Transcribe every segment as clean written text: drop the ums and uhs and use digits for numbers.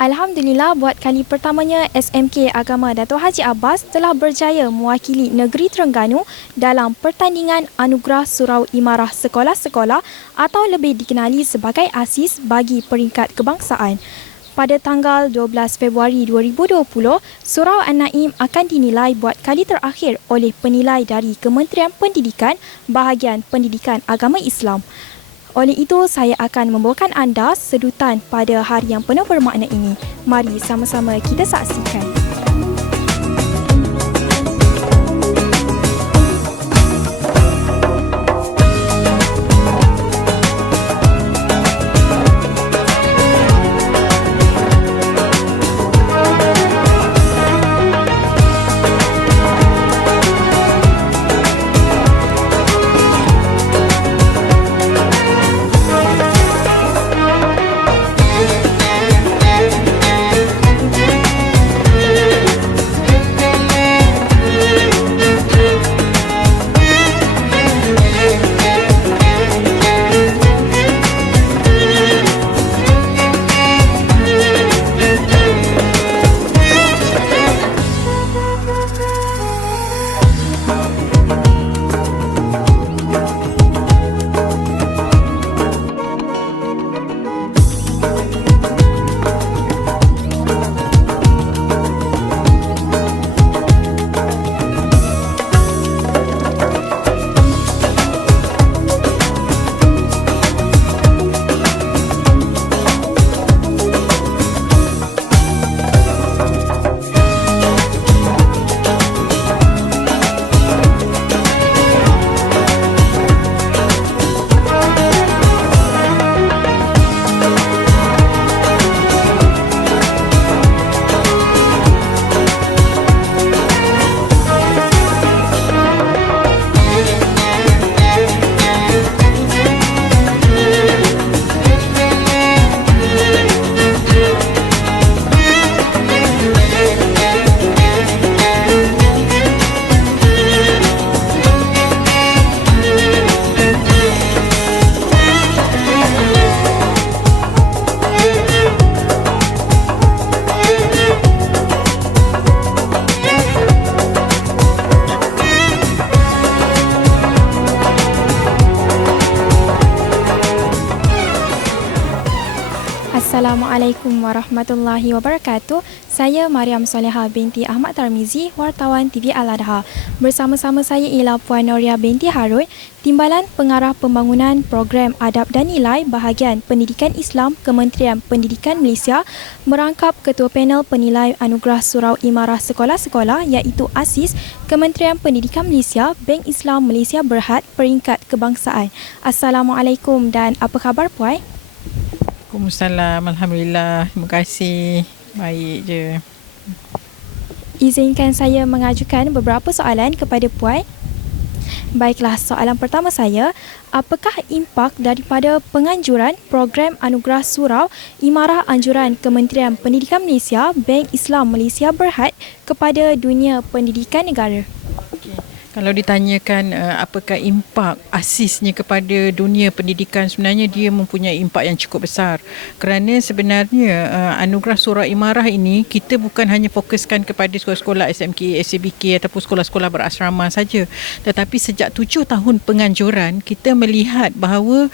Alhamdulillah, buat kali pertamanya SMK Agama Dato' Haji Abbas telah berjaya mewakili Negeri Terengganu dalam pertandingan Anugerah Surau Imarah Sekolah-Sekolah atau lebih dikenali sebagai ASIS bagi peringkat kebangsaan. Pada tanggal 12 Februari 2020, Surau An-Naim akan dinilai buat kali terakhir oleh penilai dari Kementerian Pendidikan bahagian Pendidikan Agama Islam. Oleh itu, saya akan membawakan anda sedutan pada hari yang penuh bermakna ini. Mari sama-sama kita saksikan. Assalamualaikum warahmatullahi wabarakatuh. Saya Mariam Soleha binti Ahmad Tarmizi, wartawan TV Al-Adha. Bersama-sama saya ialah Puan Noria binti Harun, Timbalan Pengarah Pembangunan Program Adab dan Nilai bahagian Pendidikan Islam Kementerian Pendidikan Malaysia, merangkap Ketua Panel Penilai Anugerah Surau Imarah Sekolah-Sekolah iaitu ASIS Kementerian Pendidikan Malaysia, Bank Islam Malaysia Berhad peringkat kebangsaan. Assalamualaikum dan apa khabar Puan? Waalaikumsalam, Alhamdulillah, terima kasih, baik je. Izinkan saya mengajukan beberapa soalan kepada Puan. Baiklah, soalan pertama saya, apakah impak daripada penganjuran program Anugerah Surau Imarah Anjuran Kementerian Pendidikan Malaysia, Bank Islam Malaysia Berhad kepada dunia pendidikan negara? Kalau ditanyakan apakah impak ASISnya kepada dunia pendidikan, sebenarnya dia mempunyai impak yang cukup besar. Kerana sebenarnya Anugerah Surau Imarah ini kita bukan hanya fokuskan kepada sekolah-sekolah SMK, SABK ataupun sekolah-sekolah berasrama saja. Tetapi sejak 7 tahun penganjuran, kita melihat bahawa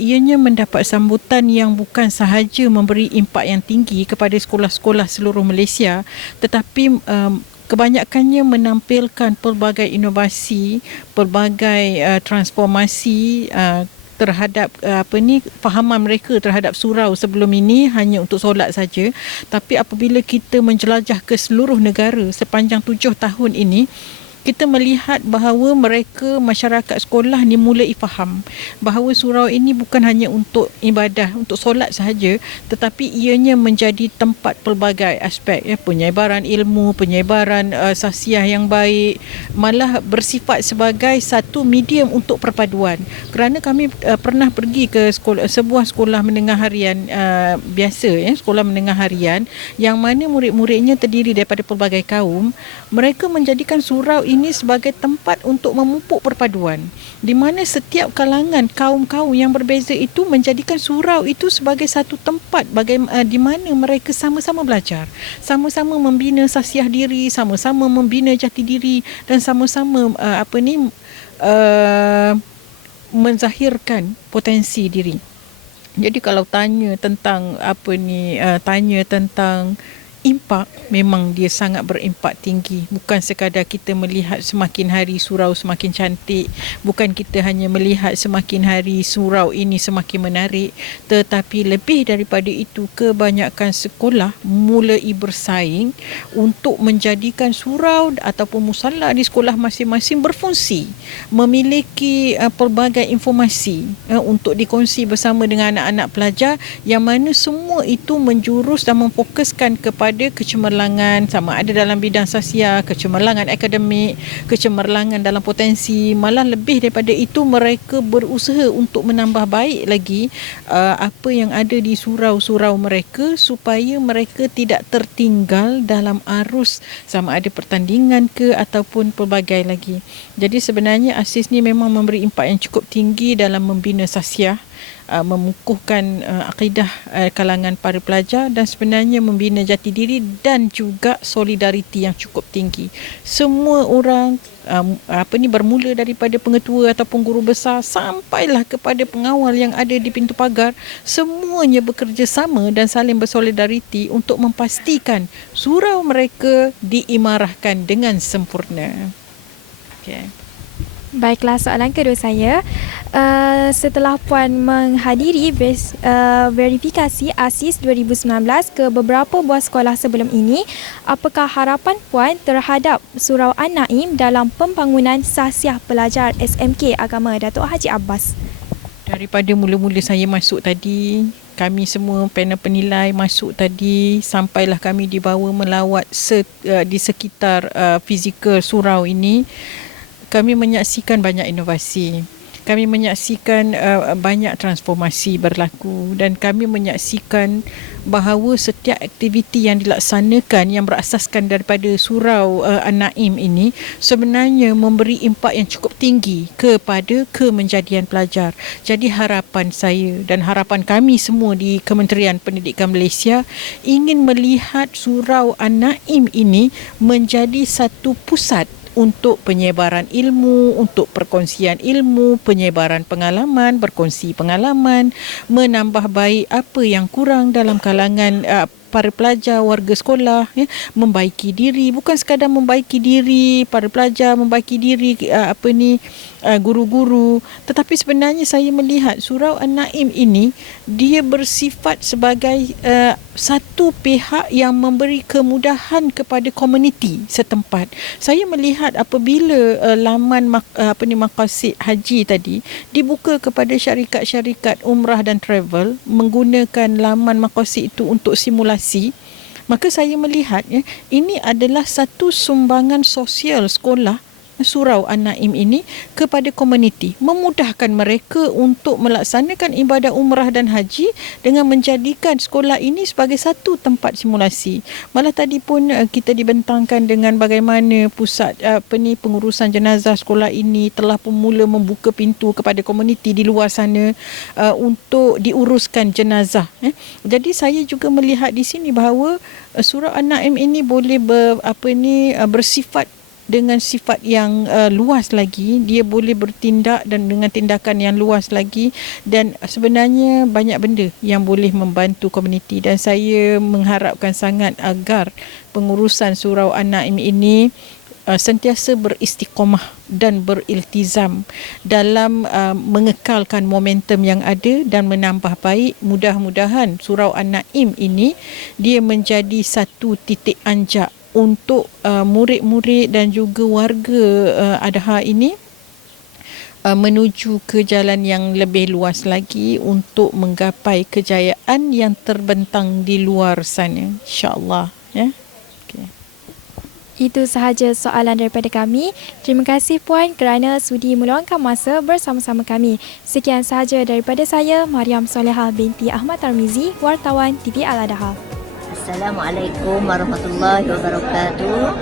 ianya mendapat sambutan yang bukan sahaja memberi impak yang tinggi kepada sekolah-sekolah seluruh Malaysia, tetapi kebanyakannya menampilkan pelbagai inovasi, pelbagai transformasi terhadap fahaman mereka terhadap surau sebelum ini hanya untuk solat saja. Tapi apabila kita menjelajah ke seluruh negara sepanjang 7 tahun ini, kita melihat bahawa mereka, masyarakat sekolah ni mulai faham bahawa surau ini bukan hanya untuk ibadah, untuk solat sahaja, tetapi ianya menjadi tempat pelbagai aspek, penyebaran ilmu, penyebaran sasiah yang baik, malah bersifat sebagai satu medium untuk perpaduan. Kerana kami pernah pergi ke sebuah sekolah menengah harian biasa, sekolah menengah harian yang mana murid-muridnya terdiri daripada pelbagai kaum. Mereka menjadikan surau ini sebagai tempat untuk memupuk perpaduan, di mana setiap kalangan kaum-kaum yang berbeza itu menjadikan surau itu sebagai satu tempat di mana mereka sama-sama belajar, sama-sama membina sasiah diri, sama-sama membina jati diri dan sama-sama menzahirkan potensi diri. Jadi kalau tanya tentang impak, memang dia sangat berimpak tinggi. Bukan sekadar kita melihat semakin hari surau semakin cantik, bukan kita hanya melihat semakin hari surau ini semakin menarik, tetapi lebih daripada itu, kebanyakan sekolah mulai bersaing untuk menjadikan surau ataupun musalla di sekolah masing-masing berfungsi, memiliki pelbagai informasi untuk dikongsi bersama dengan anak-anak pelajar, yang mana semua itu menjurus dan memfokuskan kepada kecemerlangan, sama ada dalam bidang sasial, kecemerlangan akademik, kecemerlangan dalam potensi. Malah lebih daripada itu, mereka berusaha untuk menambah baik lagi apa yang ada di surau-surau mereka, supaya mereka tidak tertinggal dalam arus sama ada pertandingan ke ataupun pelbagai lagi. Jadi sebenarnya ASIS ni memang memberi impak yang cukup tinggi dalam membina sasiah, mengukuhkan akidah kalangan para pelajar, dan sebenarnya membina jati diri dan juga solidariti yang cukup tinggi. Semua orang bermula daripada pengetua ataupun guru besar sampailah kepada pengawal yang ada di pintu pagar, semuanya bekerjasama dan saling bersolidariti untuk memastikan surau mereka diimarahkan dengan sempurna. Okay. Baiklah, soalan kedua saya. Setelah Puan menghadiri verifikasi ASIS 2019 ke beberapa buah sekolah sebelum ini, apakah harapan Puan terhadap Surau An-Naim dalam pembangunan sasiah pelajar SMK Agama Datuk Haji Abbas? Daripada mula-mula saya masuk tadi, kami semua panel penilai masuk tadi, sampailah kami dibawa melawat di sekitar fizikal surau ini, kami menyaksikan banyak inovasi. Kami menyaksikan banyak transformasi berlaku, dan kami menyaksikan bahawa setiap aktiviti yang dilaksanakan yang berasaskan daripada Surau An-Naim ini sebenarnya memberi impak yang cukup tinggi kepada kemenjadian pelajar. Jadi harapan saya dan harapan kami semua di Kementerian Pendidikan Malaysia ingin melihat Surau An-Naim ini menjadi satu pusat untuk penyebaran ilmu, untuk perkongsian ilmu, penyebaran pengalaman, berkongsi pengalaman, menambah baik apa yang kurang dalam kalangan para pelajar, warga sekolah, membaiki diri, bukan sekadar membaiki diri para pelajar, membaiki diri guru-guru, tetapi sebenarnya saya melihat Surau An-Naim ini dia bersifat sebagai satu pihak yang memberi kemudahan kepada komuniti setempat. Saya melihat apabila laman maqasid haji tadi dibuka kepada syarikat-syarikat umrah dan travel menggunakan laman maqasid itu untuk simulasi, maka saya melihat ini adalah satu sumbangan sosial sekolah Surau An-Naim ini kepada komuniti, memudahkan mereka untuk melaksanakan ibadah umrah dan haji dengan menjadikan sekolah ini sebagai satu tempat simulasi. Malah tadi pun kita dibentangkan dengan bagaimana pusat pengurusan jenazah sekolah ini telah pun mula membuka pintu kepada komuniti di luar sana untuk diuruskan jenazah. Jadi saya juga melihat di sini bahawa Surau An-Naim ini boleh bersifat dengan sifat yang luas lagi, dia boleh bertindak dan dengan tindakan yang luas lagi, dan sebenarnya banyak benda yang boleh membantu komuniti, dan saya mengharapkan sangat agar pengurusan Surau An-Naim ini sentiasa beristiqamah dan beriltizam dalam mengekalkan momentum yang ada dan menambah baik. Mudah-mudahan Surau An-Naim ini dia menjadi satu titik anjak untuk murid-murid dan juga warga Adha ini menuju ke jalan yang lebih luas lagi untuk menggapai kejayaan yang terbentang di luar sana, insya-Allah, ya. Okay. Itu sahaja soalan daripada kami. Terima kasih Puan kerana sudi meluangkan masa bersama-sama kami. Sekian sahaja daripada saya, Mariam Solehah binti Ahmad Tarmizi, wartawan TV Al-Adha. Assalamualaikum warahmatullahi wabarakatuh.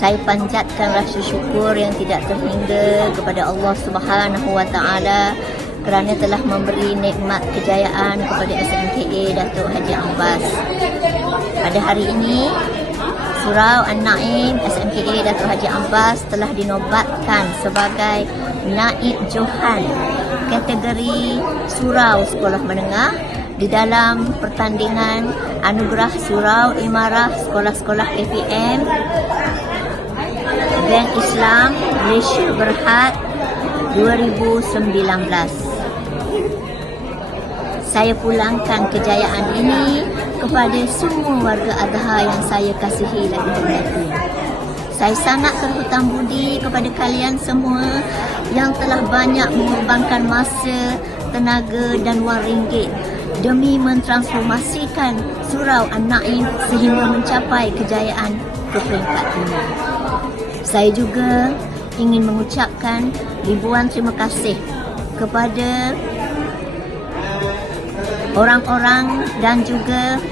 Saya panjatkan rasa syukur yang tidak terhingga kepada Allah Subhanahu Wa Taala kerana telah memberi nikmat kejayaan kepada SMKA Datuk Haji Abbas. Pada hari ini, Surau An-Naim SMKA Datuk Haji Abbas telah dinobatkan sebagai Naib Johan kategori Surau Sekolah Menengah di dalam pertandingan Anugerah Surau Imarah Sekolah-Sekolah APM Grand Islam Malaysia Berhad 2019. Saya pulangkan kejayaan ini kepada semua warga Adha yang saya kasihi dan hormati. Saya sangat berhutang budi kepada kalian semua yang telah banyak mengorbankan masa, tenaga dan wang ringgit demi mentransformasikan Surau An-Naim sehingga mencapai kejayaan ke peringkat ini. Saya juga ingin mengucapkan ribuan terima kasih kepada orang-orang dan juga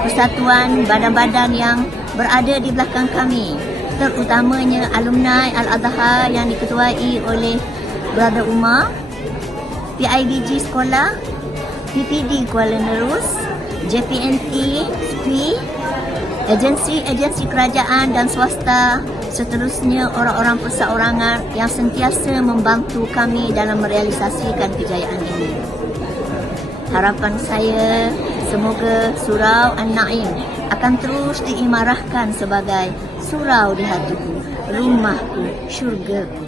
persatuan badan-badan yang berada di belakang kami, terutamanya alumni Al-Adha yang diketuai oleh Brother Umar, PIBG Sekolah, PPD Kuala Nerus, JPNT, SPI, agensi-agensi kerajaan dan swasta, seterusnya orang-orang perseorangan yang sentiasa membantu kami dalam merealisasikan kejayaan ini. Harapan saya, semoga Surau An-Naim akan terus diimarahkan sebagai surau di hatiku, rumahku, syurgaku.